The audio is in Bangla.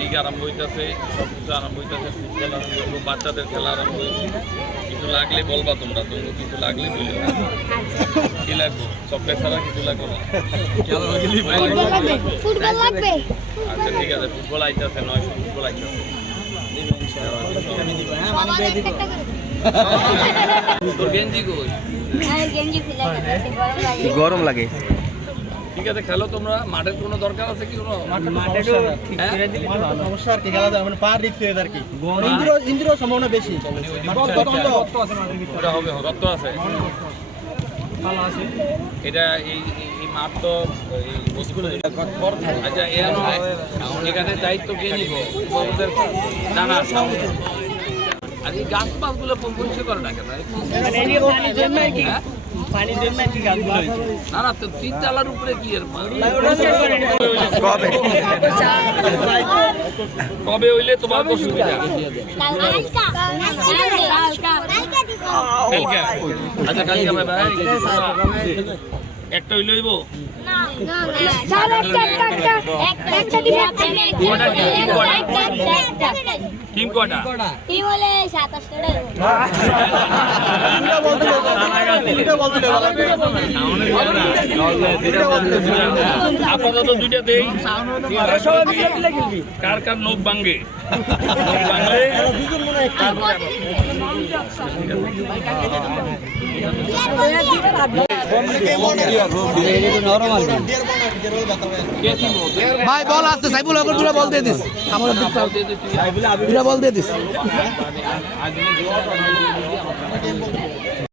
লিগ আরম্ভ হইতেছে, সব কিছু আরম্ভ হইতেছে, ফুটবল আরম্ভ হইব, বাচ্চাদের খেলা আরম্ভ হইব। কিছু লাগলে বলবা তোমরা, কিছু লাগলে বলে কি লাগবে? চকলেট ছাড়া কিছু লাগবে না? আচ্ছা ঠিক আছে, ফুটবল আইতেছে, 900 ফুটবল আইতেছে। তোর গেঞ্জি কই? গরম লাগে। ঠিক আছে, খেলো তোমরা। মাঠের কোনো দরকার আছে কি? কোনো সমস্যা আর কি, খেলা যায় মানে পার রিস্ক আর কি, ইন্দ্র সম্ভাবনা বেশি। ওটা হবে, গর্ত আছে এটা। এই মাঠ তো আচ্ছা, এখানে দায়িত্ব কে নিব? জানা আর এই গাছ পাছগুলো পরিষ্কার করে না কেন? না না, তো 3 তলার উপরে কি এর কবে হইলে তোমার অসুবিধা? আচ্ছা কালকে ভাই একটা হইলে হইব। টিম কয়টা? টিম হলে 27টা। আপাতত 2টা দেই, কার কার নখ ভাঙে ভাই বল আসছে, সাইবুল ওকে দুটো বল দিয়ে দিস, আমার দুটো বল দিয়ে দিস।